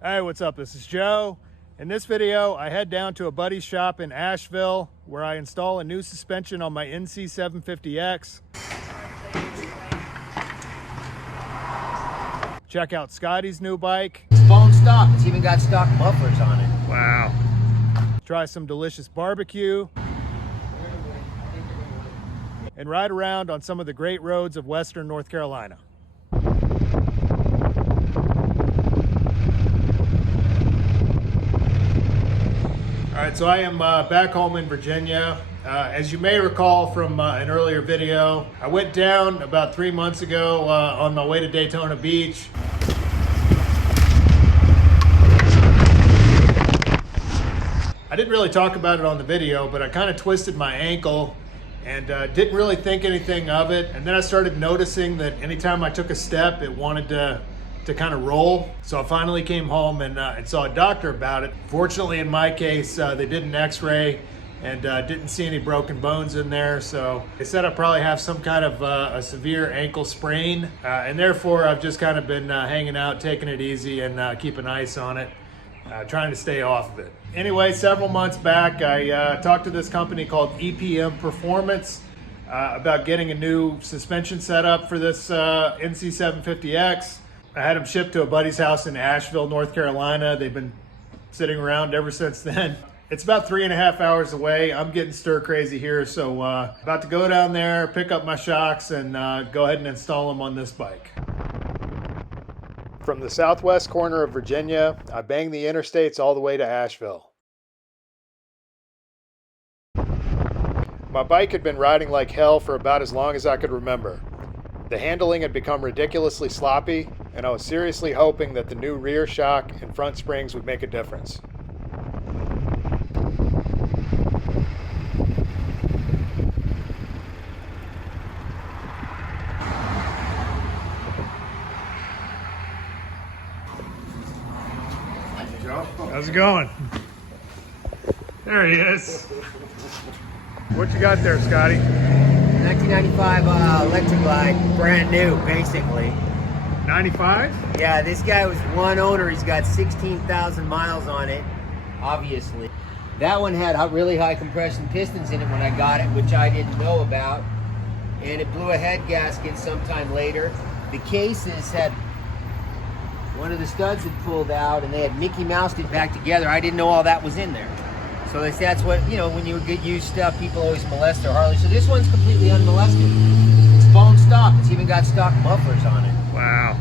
Hey, what's up? This is Joe. In this video, I head down to a buddy's shop in Asheville where I install a new suspension on my NC750X. Check out Scotty's new bike. It's bone stock. It's even got stock mufflers on it. Wow. Try some delicious barbecue. And ride around on some of the great roads of Western North Carolina. All right, so I am back home in Virginia. As you may recall from an earlier video, I went down about 3 months ago on my way to Daytona Beach. I didn't really talk about it on the video, but I kind of twisted my ankle and didn't really think anything of it. And then I started noticing that anytime I took a step, it wanted to kind of roll. So I finally came home and saw a doctor about it. Fortunately, in my case, they did an x-ray and didn't see any broken bones in there. So they said I probably have some kind of a severe ankle sprain. And therefore, I've just kind of been hanging out, taking it easy and keeping ice on it, trying to stay off of it. Anyway, several months back, I talked to this company called EPM Performance about getting a new suspension setup for this NC750X. I had them shipped to a buddy's house in Asheville, North Carolina. They've been sitting around ever since then. It's about 3.5 hours away. I'm getting stir crazy here, so about to go down there, pick up my shocks, and go ahead and install them on this bike. From the southwest corner of Virginia, I banged the interstates all the way to Asheville. My bike had been riding like hell for about as long as I could remember. The handling had become ridiculously sloppy, and I was seriously hoping that the new rear shock and front springs would make a difference. How's it going? There he is. What you got there, Scotty? 1995 electric bike, brand new, basically. 95? Yeah, this guy was one owner. He's got 16,000 miles on it, obviously. That one had really high compression pistons in it when I got it, which I didn't know about. And it blew a head gasket sometime later. The cases had, one of the studs had pulled out and they had Mickey Moused it back together. I didn't know all that was in there. So they say that's what, you know, when you get used stuff, people always molest their Harley. So this one's completely unmolested. It's bone stock. It's even got stock mufflers on it. Wow.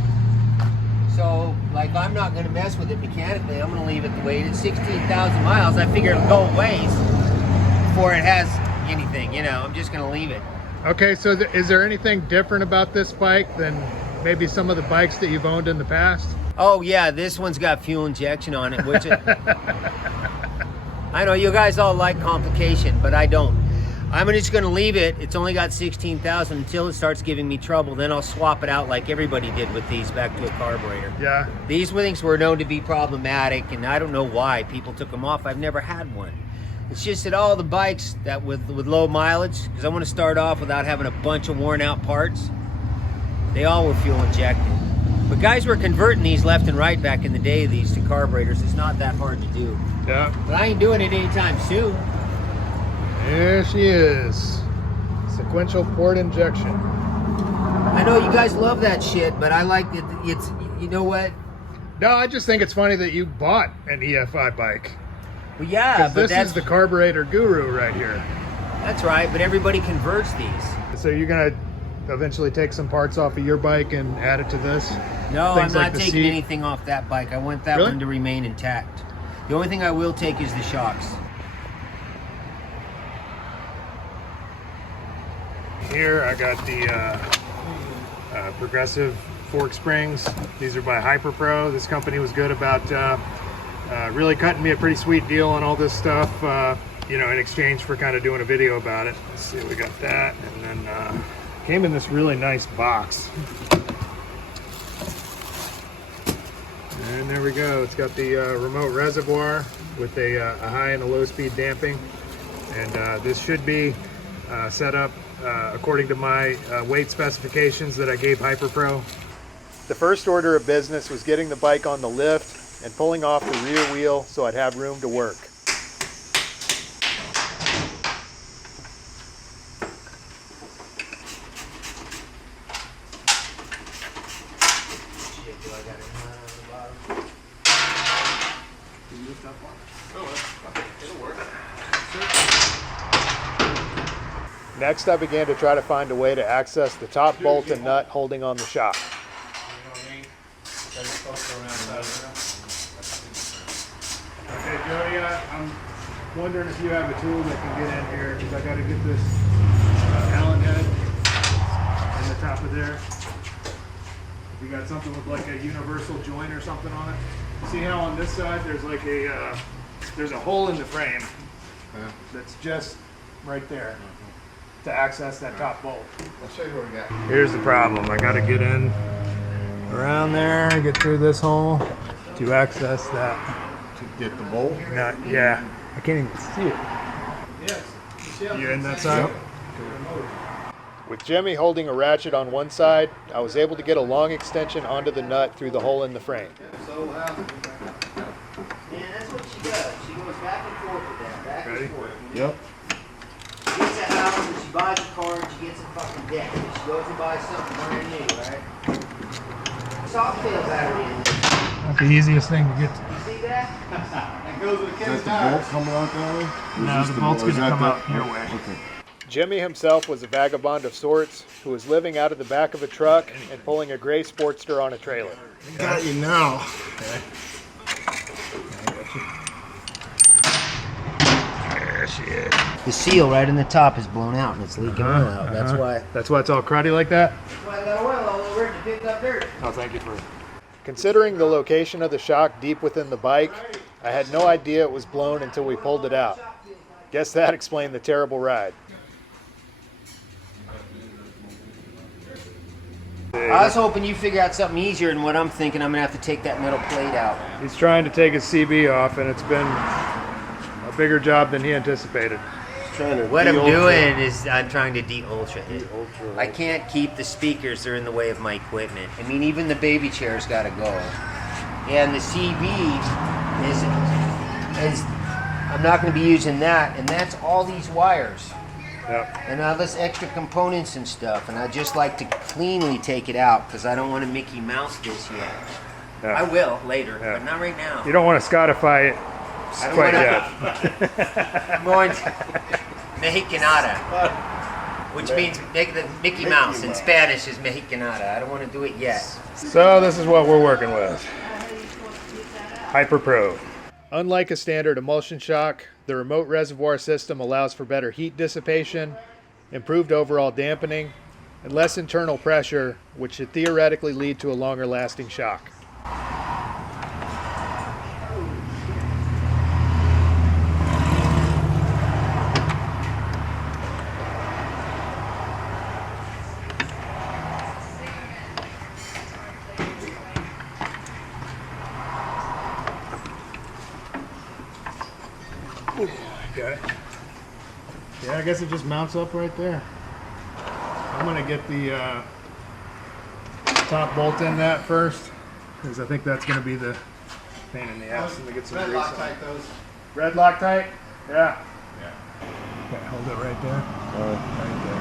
So, like, I'm not going to mess with it mechanically. I'm going to leave it the way it is. 16,000 miles. I figure it'll go a ways before it has anything, you know. I'm just going to leave it. Okay, so is there anything different about this bike than maybe some of the bikes that you've owned in the past? Oh, yeah, this one's got fuel injection on it, which I know you guys all like complication, but I don't. I'm just going to leave it. It's only got 16,000 until it starts giving me trouble. Then I'll swap it out like everybody did with these back to a carburetor. Yeah. These things were known to be problematic, and I don't know why people took them off. I've never had one. It's just that all the bikes that with low mileage, because I want to start off without having a bunch of worn out parts, they all were fuel injected. But guys were converting these left and right back in the day, these to carburetors. It's not that hard to do. Yeah. But I ain't doing it anytime soon. There she is. Sequential port injection. I know you guys love that shit, but I like it. It's, you know what? No, I just think it's funny that you bought an EFI bike. Well, yeah, but this is the carburetor guru right here. That's right, but everybody converts these. So you're gonna eventually take some parts off of your bike and add it to this? No, Things I'm like not the taking seat? anything off that bike. I want that Really? one to remain intact. The only thing I will take is the shocks. Here I got the progressive fork springs. These are by Hyperpro. This company was good about really cutting me a pretty sweet deal on all this stuff, you know, in exchange for kind of doing a video about it. Let's see, we got that, and then came in this really nice box. And there we go. It's got the remote reservoir with a high and a low speed damping, and this should be set up according to my weight specifications that I gave Hyperpro. The first order of business was getting the bike on the lift and pulling off the rear wheel so I'd have room to work. Next, I began to try to find a way to access the top bolt and nut holding on the shock. Okay, Jody, I'm wondering if you have a tool that can get in here, because I got to get this Allen head in the top of there. If you got something with like a universal joint or something on it. See how on this side there's like there's a hole in the frame that's just right there to access that top bolt. I'll show you what we got. Here's the problem. I got to get in around there, get through this hole to access that. To get the bolt? Yeah, I can't even see it. Yes. You in that side? Yep. With Jimmy holding a ratchet on one side, I was able to get a long extension onto the nut through the hole in the frame. Yeah, that's what she does. She goes back and forth with that, back and forth. Yep. She gets a house and she buys a car and she gets a fucking deck. And she goes and buys something brand new, right? Soft tail battery in there. Not the easiest thing to get to. You see that? That goes with Ken's tires. Is that the bolt coming out that way? No, the bolt's going to come out your way. Okay. Jimmy himself was a vagabond of sorts who was living out of the back of a truck and pulling a gray Sportster on a trailer. Got you now. Okay. There she is. The seal right in the top is blown out and it's leaking oil out. That's why. That's why it's all cruddy like that? That's why I got oil all over it to pick up dirt. Oh, thank you for... Considering the location of the shock deep within the bike, I had no idea it was blown until we pulled it out. Guess that explained the terrible ride. I was hoping you figure out something easier than what I'm thinking. I'm gonna have to take that metal plate out. He's trying to take his CB off, and it's been a bigger job than he anticipated. What I'm doing is I'm trying to de-ultra it. I can't keep the speakers, they're in the way of my equipment. I mean, even the baby chair's gotta go. And the CB is I'm not gonna be using that, and that's all these wires. Yep. And all this extra components and stuff, and I just like to cleanly take it out because I don't want to Mickey Mouse this yet. Yeah. I will later, Yeah. but not right now. You don't want to Scottify it I don't quite wanna- yet. I'm going to Mexicanada, which means the Mickey Mouse in Spanish is Mexicanada. I don't want to do it yet. So this is what we're working with. Hyperpro. Unlike a standard emulsion shock, the remote reservoir system allows for better heat dissipation, improved overall dampening, and less internal pressure, which should theoretically lead to a longer lasting shock. Okay. Yeah, I guess it just mounts up right there. I'm gonna get the top bolt in that first, because I think that's gonna be the pain in the ass. Let me get some grease on it. those. Red Loctite? Yeah. Okay, hold it right there. Right there.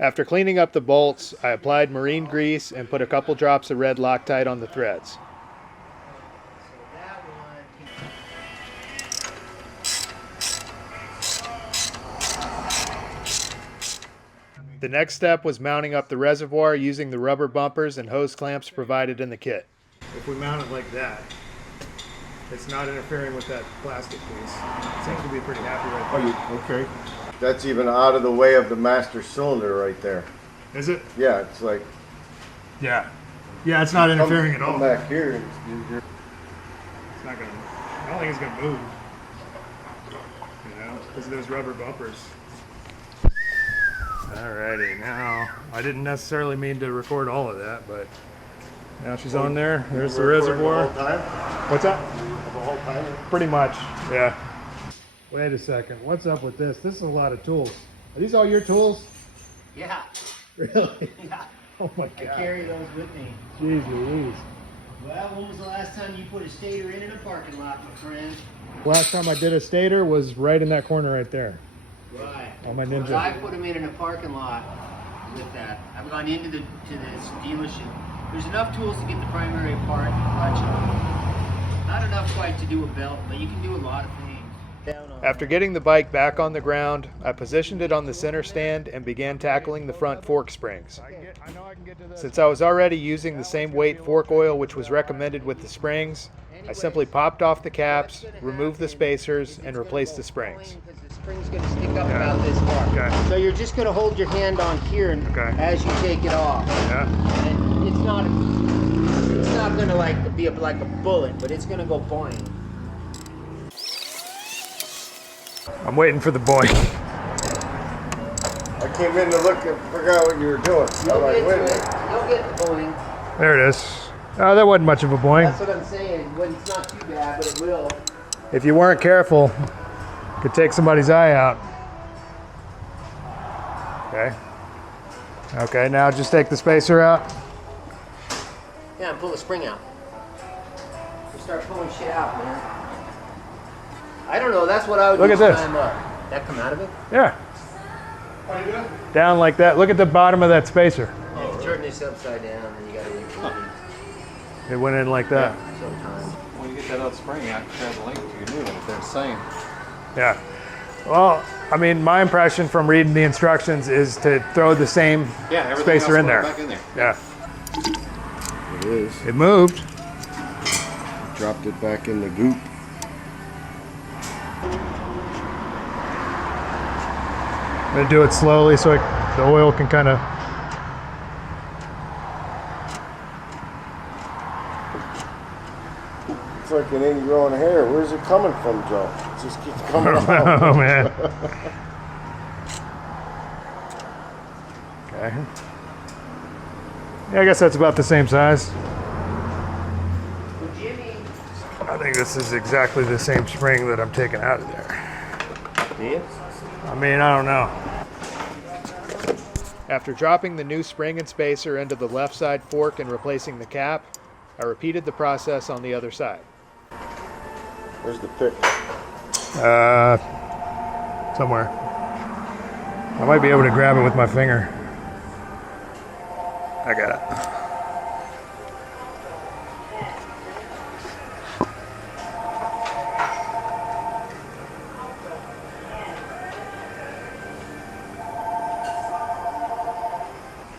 After cleaning up the bolts, I applied marine grease and put a couple drops of red Loctite on the threads. The next step was mounting up the reservoir using the rubber bumpers and hose clamps provided in the kit. If we mount it like that, it's not interfering with that plastic piece. It seems to be pretty happy right there. Okay. That's even out of the way of the master cylinder right there. Is it? Yeah, it's like Yeah. Yeah, it's not interfering at all. come back here. And It's not gonna, I don't think it's gonna move. You know, because of those rubber bumpers. Alrighty, now, I didn't necessarily mean to record all of that, but now she's on there. There's the reservoir. What's that? The whole time? Pretty much, yeah. Wait a second, what's up with this? This is a lot of tools. Are these all your tools? Yeah. Really? Yeah. Oh my I God. carry those with me. Jeez Louise. Well, when was the last time you put a stator in a parking lot, my friend? Last time I did a stator was right in that corner right there. Right. On my Well, Ninja. I put them in a parking lot with that. I've gone into this dealership. There's enough tools to get the primary part and clutch on. Not enough quite to do a belt, but you can do a lot of things. After getting the bike back on the ground, I positioned it on the center stand and began tackling the front fork springs. Since I was already using the same weight fork oil which was recommended with the springs, I simply popped off the caps, removed the spacers, and replaced the springs. The spring's going to stick up about this far. Okay. So you're just going to hold your hand on here as you take it off. Yeah. And it's not going to like be like a bullet, but it's going to go boing. I'm waiting for the boy. I came in to look and forgot what you were doing. You'll I'm like, get wait a to it. minute. You'll get the boing. There it is. Oh, that wasn't much of a boing. That's what I'm saying. Well, it's not too bad, but it will. If you weren't careful, it could take somebody's eye out. Okay. Okay, now just take the spacer out. Yeah, and pull the spring out. Just start pulling shit out, man. I don't know. That's what I would Look do at this. time up. That come out of it? Yeah. Down like that. Look at the bottom of that spacer. Yeah, if you turn this upside down, then you got to repeat It went in like that. it sometimes. When you get that other spring out, try to link to your new one if they're the same. Yeah. Well, I mean, my impression from reading the instructions is to throw the same spacer in there. Back in there. Yeah. It is. It moved. Dropped it back in the goop. I'm gonna do it slowly so the oil can kind of. It's like an ingrowing hair. Where's it coming from, Joe? It just keeps coming out. Oh man. Okay. Yeah, I guess that's about the same size. Well, Jimmy. I think this is exactly the same spring that I'm taking out of there. Do you? I mean, I don't know. After dropping the new spring and spacer into the left side fork and replacing the cap, I repeated the process on the other side. Where's the pick? Somewhere. I might be able to grab it with my finger. I got it.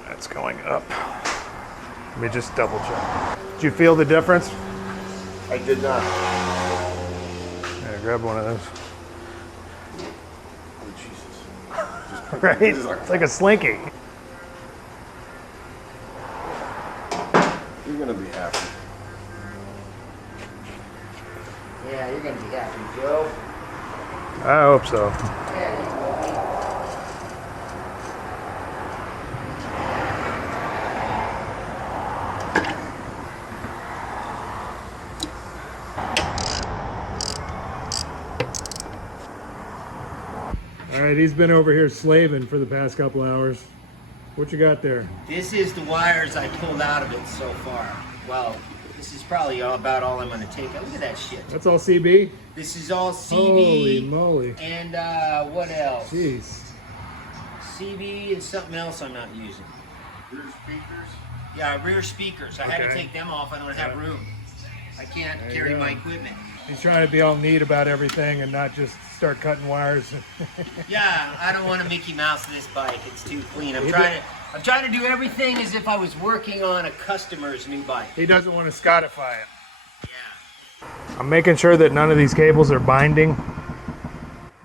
That's going up. Let me just double check. Did you feel the difference? I did not. Yeah, grab one of those. Oh, Jesus. Right? It's like a slinky. You're going to be happy. Yeah, you're going to be happy, Joe. I hope so. Yeah, you will be. All right, he's been over here slaving for the past couple hours. What you got there? This is the wires I pulled out of it so far. Well, this is probably about all I'm going to take. Look at that shit. That's all CB? This is all CB. Holy moly. And what else? Jeez. CB and something else I'm not using. Rear speakers? Yeah, rear speakers. I had to Okay. take them off. I don't have room. I can't There you carry go. my equipment. He's trying to be all neat about everything and not just start cutting wires. Yeah, I don't want to Mickey Mouse this bike. It's too clean. I'm He trying to do everything as if I was working on a customer's new bike. He doesn't want to Scottify it. Yeah. I'm making sure that none of these cables are binding.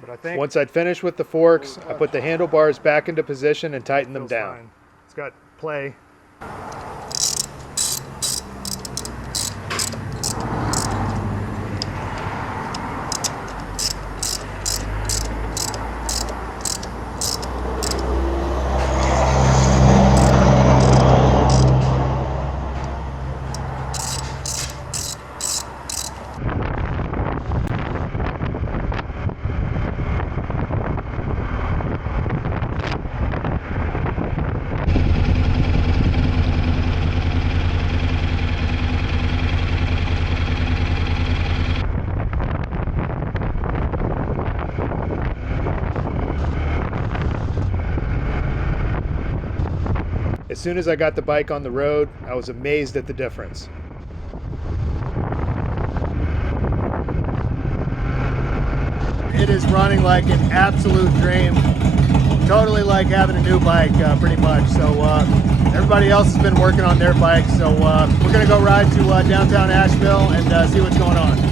But I think once I'd finished with the forks, I put the handlebars back into position and tightened them down. Fine. It's got play. soon as I got the bike on the road, I was amazed at the difference. It is running like an absolute dream. Totally like having a new bike, pretty much. So everybody else has been working on their bikes. So we're gonna go ride to downtown Asheville and see what's going on.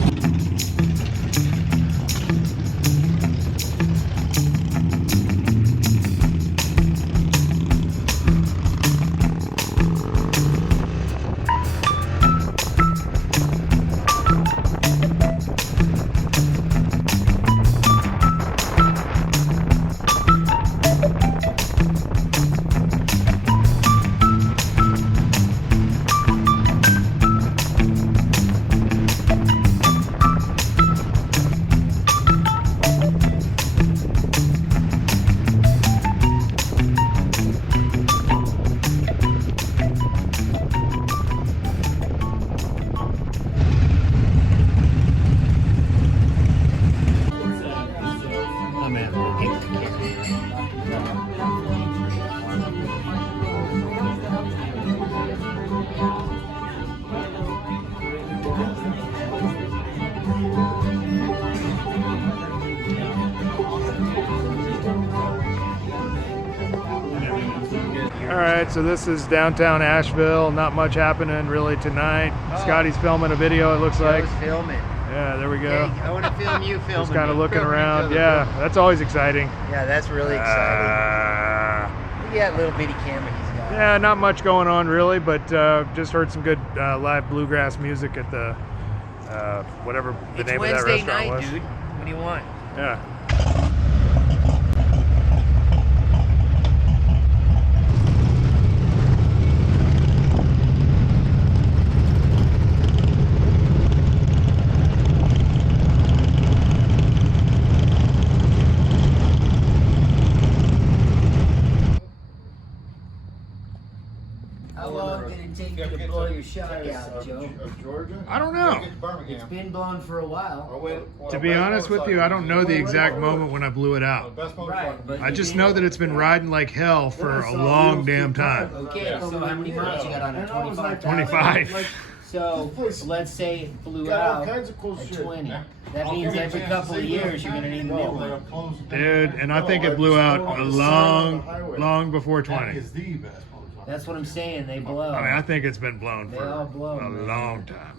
Alright, so this is downtown Asheville. Not much happening really tonight. Scotty's filming a video, it looks like. I was filming. Yeah, there we go. Hey, I want to film you filming. Just kind of looking around. Yeah, that's always exciting. Yeah, that's really exciting. Look at that little bitty camera he's got. Yeah, not much going on really, but just heard some good live bluegrass music at the whatever the name of that Wednesday restaurant night, was. dude. What do you want? Yeah. How long did it take you to blow your shock out, Joe? Georgia? I don't know. It's been blown for a while. To be honest with you, I don't know the exact moment when I blew it out. Right, but I just know that it's been riding like hell for a long damn time. Okay, so how many miles you got on it? 25? 25. So let's say it blew Got all out kinds of cool at shit. 20. That means every couple of years you're gonna need a new one. Dude, and I think it blew out a long before 20. That's what I'm saying. They blow. I mean, I think it's been blown They for all blow, a man. long time.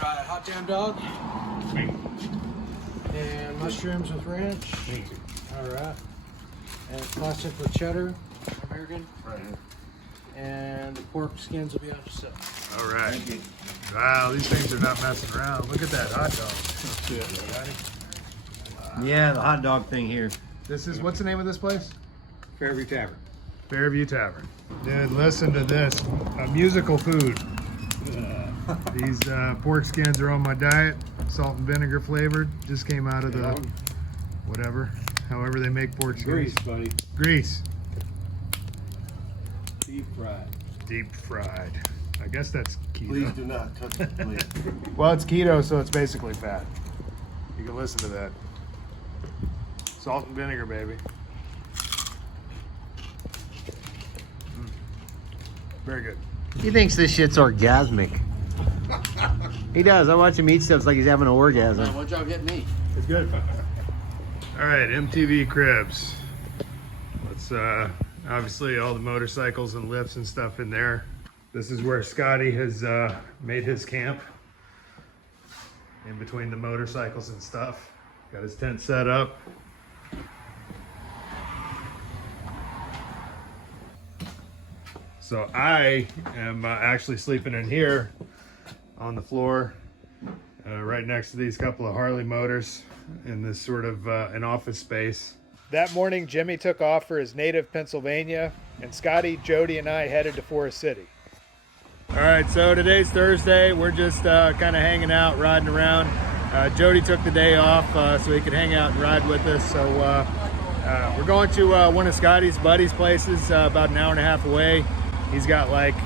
Right, hot damn dog. Sweet. And mushrooms with ranch. All right. And classic with cheddar, American. Right here. And the pork skins will be on yourself. All right. Wow, these things are not messing around. Look at that hot dog. Yeah, the hot dog thing here. This is, what's the name of this place? Fairview Tavern. Fairview Tavern. Dude, listen to this. A musical food. These pork skins are on my diet. Salt and vinegar flavored. Just came out of the whatever. However they make pork skins. Grease, buddy. Grease. Deep fried. Deep fried. I guess that's keto. Please do not touch it, please. Well, it's keto, so it's basically fat. You can listen to that. Salt and vinegar, baby. Very good. He thinks this shit's orgasmic. He does. I watch him eat stuff. It's like he's having an orgasm. What'd y'all get me? It's good. All right, MTV Cribs. Let's obviously all the motorcycles and lifts and stuff in there. This is where Scotty has made his camp in between the motorcycles and stuff. Got his tent set up. So I am actually sleeping in here on the floor right next to these couple of Harley motors in this sort of an office space. That morning, Jimmy took off for his native Pennsylvania, and Scotty, Jody, and I headed to Forest City. All right, so today's Thursday. We're just kind of hanging out, riding around. Jody took the day off so he could hang out and ride with us. So we're going to one of Scotty's buddies' places about an hour and a half away. He's got like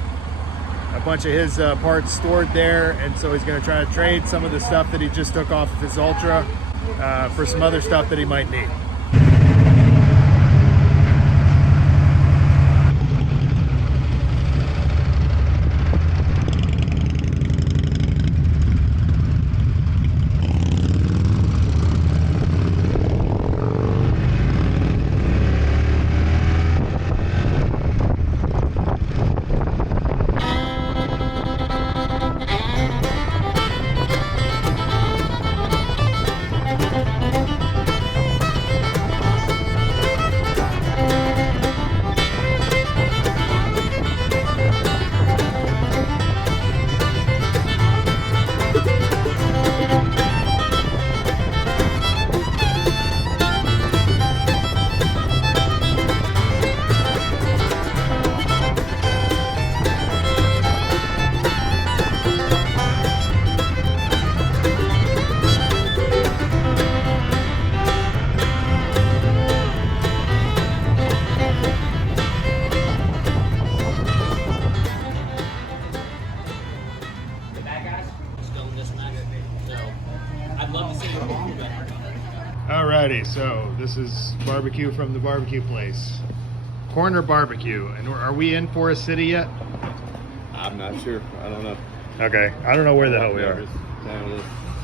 a bunch of his parts stored there, and so he's going to try to trade some of the stuff that he just took off of his Ultra for some other stuff that he might need. Alrighty, so this is barbecue from the barbecue place. Corner Barbecue. And are we in Forest City yet? I'm not sure. I don't know. Okay, I don't know where the hell we are.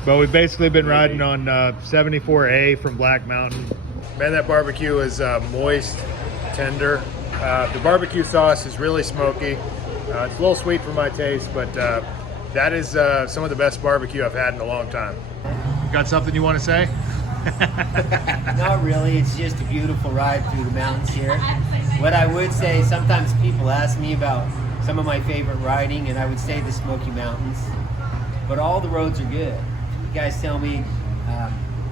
But we've basically been riding on 74A from Black Mountain. Man, that barbecue is moist, tender. The barbecue sauce is really smoky. It's a little sweet for my taste, but that is some of the best barbecue I've had in a long time. Got something you want to say? Not really. It's just a beautiful ride through the mountains here. What I would say, sometimes people ask me about some of my favorite riding, and I would say the Smoky Mountains. But all the roads are good. You guys tell me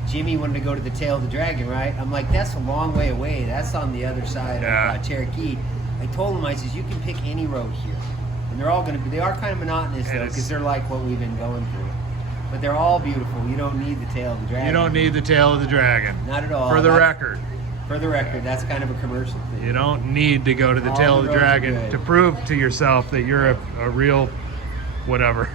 Jimmy wanted to go to the Tail of the Dragon, right? I'm like, that's a long way away. That's on the other side of Cherokee. I told him, I says, you can pick any road here. And they're all going to be, they are kind of monotonous though, because they're like what we've been going through. But they're all beautiful. You don't need the Tail of the Dragon. You don't need the Tail of the Dragon. Not at all. For the record. For the record, that's kind of a commercial thing. You don't need to go to the Tail of the Dragon to prove to yourself that you're a real whatever.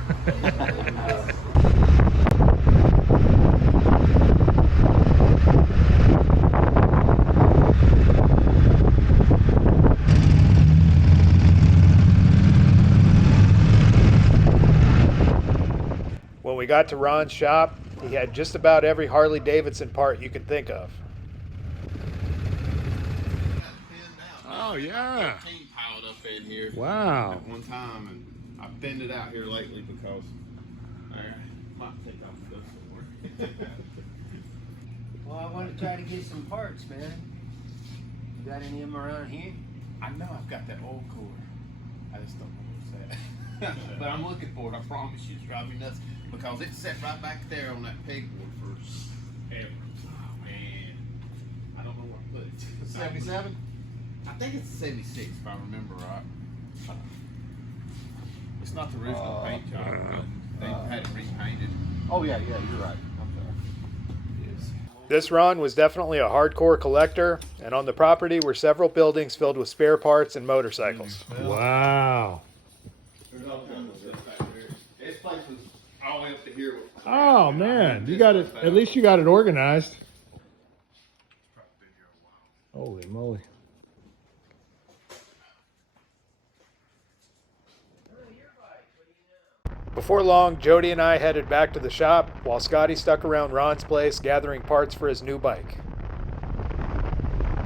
When we got to Ron's shop, he had just about every Harley Davidson part you could think of. Oh yeah. Piled up in here. Wow. At one time, and I've thinned it out here lately because I might take off the somewhere. Well, I want to try to get some parts, man. You got any of them around here? I know I've got that old core. I just don't know what's that. But I'm looking for it. I promise you, it's driving me nuts because it's set right back there on that pegboard for ever. Oh man, I don't know where to put it. 77. I think it's a 76 if I remember right. It's not the original paint job, but they had it repainted. Oh yeah, you're right. I'm sorry. Yes. This Ron was definitely a hardcore collector, and on the property were several buildings filled with spare parts and motorcycles. Wow. There's all kinds of stuff back there. This place was all the way up to here. Oh man, you got it. At least you got it organized. Holy moly. Before long, Jody and I headed back to the shop while Scotty stuck around Ron's place gathering parts for his new bike.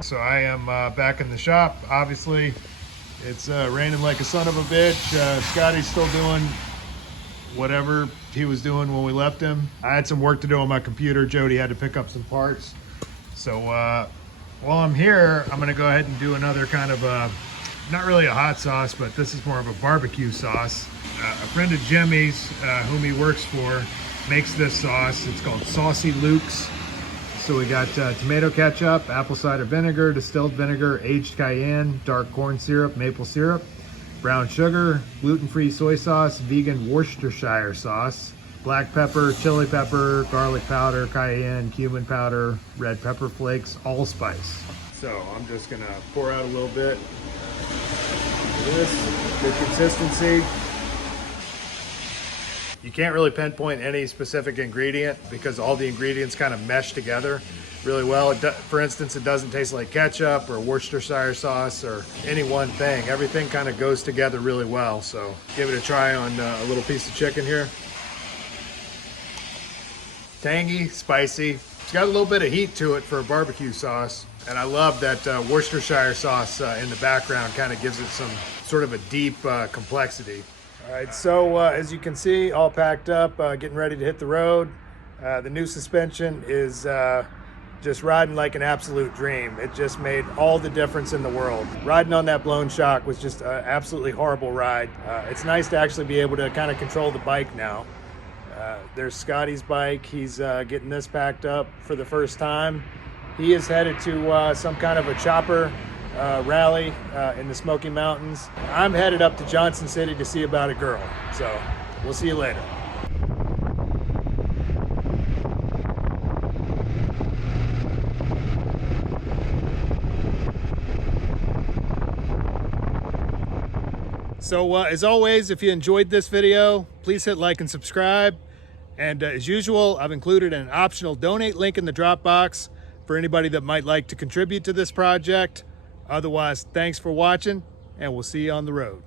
So I am back in the shop. Obviously, it's raining like a son of a bitch. Scotty's still doing whatever he was doing when we left him. I had some work to do on my computer. Jody had to pick up some parts. So while I'm here, I'm gonna go ahead and do another kind of not really a hot sauce, but this is more of a barbecue sauce. A friend of Jimmy's, whom he works for, makes this sauce. It's called Saucy Luke's. So we got tomato ketchup, apple cider vinegar, distilled vinegar, aged cayenne, dark corn syrup, maple syrup, brown sugar, gluten-free soy sauce, vegan Worcestershire sauce, black pepper, chili pepper, garlic powder, cayenne, cumin powder, red pepper flakes, allspice. So I'm just gonna pour out a little bit of this, good consistency. You can't really pinpoint any specific ingredient because all the ingredients kind of mesh together really well. For instance, it doesn't taste like ketchup or Worcestershire sauce or any one thing. Everything kind of goes together really well. So give it a try on a little piece of chicken here. Tangy, spicy. It's got a little bit of heat to it for a barbecue sauce. And I love that Worcestershire sauce in the background kind of gives it some sort of a deep complexity. All right, so as you can see, all packed up, getting ready to hit the road. The new suspension is just riding like an absolute dream. It just made all the difference in the world. Riding on that blown shock was just an absolutely horrible ride. It's nice to actually be able to kind of control the bike now. There's Scotty's bike. He's getting this packed up for the first time. He is headed to some kind of a chopper rally in the Smoky Mountains. I'm headed up to Johnson City to see about a girl. So we'll see you later. So as always, if you enjoyed this video, please hit like and subscribe. And as usual, I've included an optional donate link in the drop box. for anybody that might like to contribute to this project. Otherwise, thanks for watching, and we'll see you on the road.